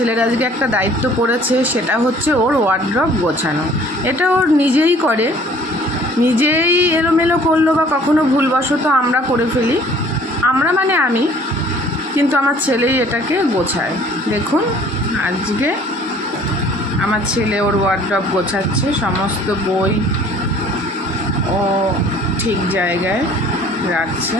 ছেলের আজকে একটা দায়িত্ব পড়েছে, সেটা হচ্ছে ওর ওয়ার্ড্রব গোছানো। এটা ওর নিজেই করে, নিজেই এলোমেলো করলো বা কখনো ভুলবশত আমরা করে ফেলি, আমরা মানে আমি, কিন্তু আমার ছেলেই এটাকে গোছায়। দেখুন আজকে আমার ছেলে ওর ওয়ার্ড্রব গোছাচ্ছে, সমস্ত বই ও ঠিক জায়গায় রাখছে।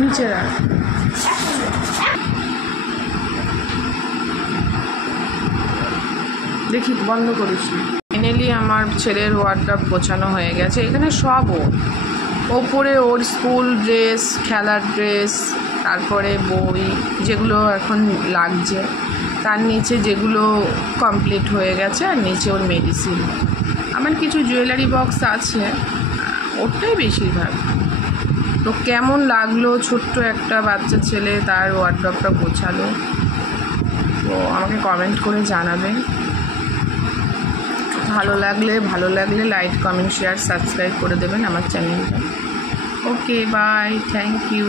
নিচে রাখ। দেখি বন্ধ করিস। ফাইনালি আমার ছেলের ওয়ার্ড্রব গোছানো হয়ে গেছে। এখানে সব ওপরে ওর স্কুল ড্রেস, খেলার ড্রেস, তারপরে বই যেগুলো এখন লাগছে, তার নিচে যেগুলো কমপ্লিট হয়ে গেছে, আর নিচে ওর মেডিসিন। আমার কিছু জুয়েলারি বক্স আছে, ওটাই বেশিরভাগ। তো কেমন লাগলো ছোট্ট একটা বাচ্চা ছেলে তার ওয়ার্ড্রবটা গোছালো, তো আমাকে কমেন্ট করে জানাবেন। ভালো লাগলে লাইক, কমেন্ট, শেয়ার, সাবস্ক্রাইব করে দেবেন আমার চ্যানেলটা। ওকে, বাই, থ্যাংক ইউ।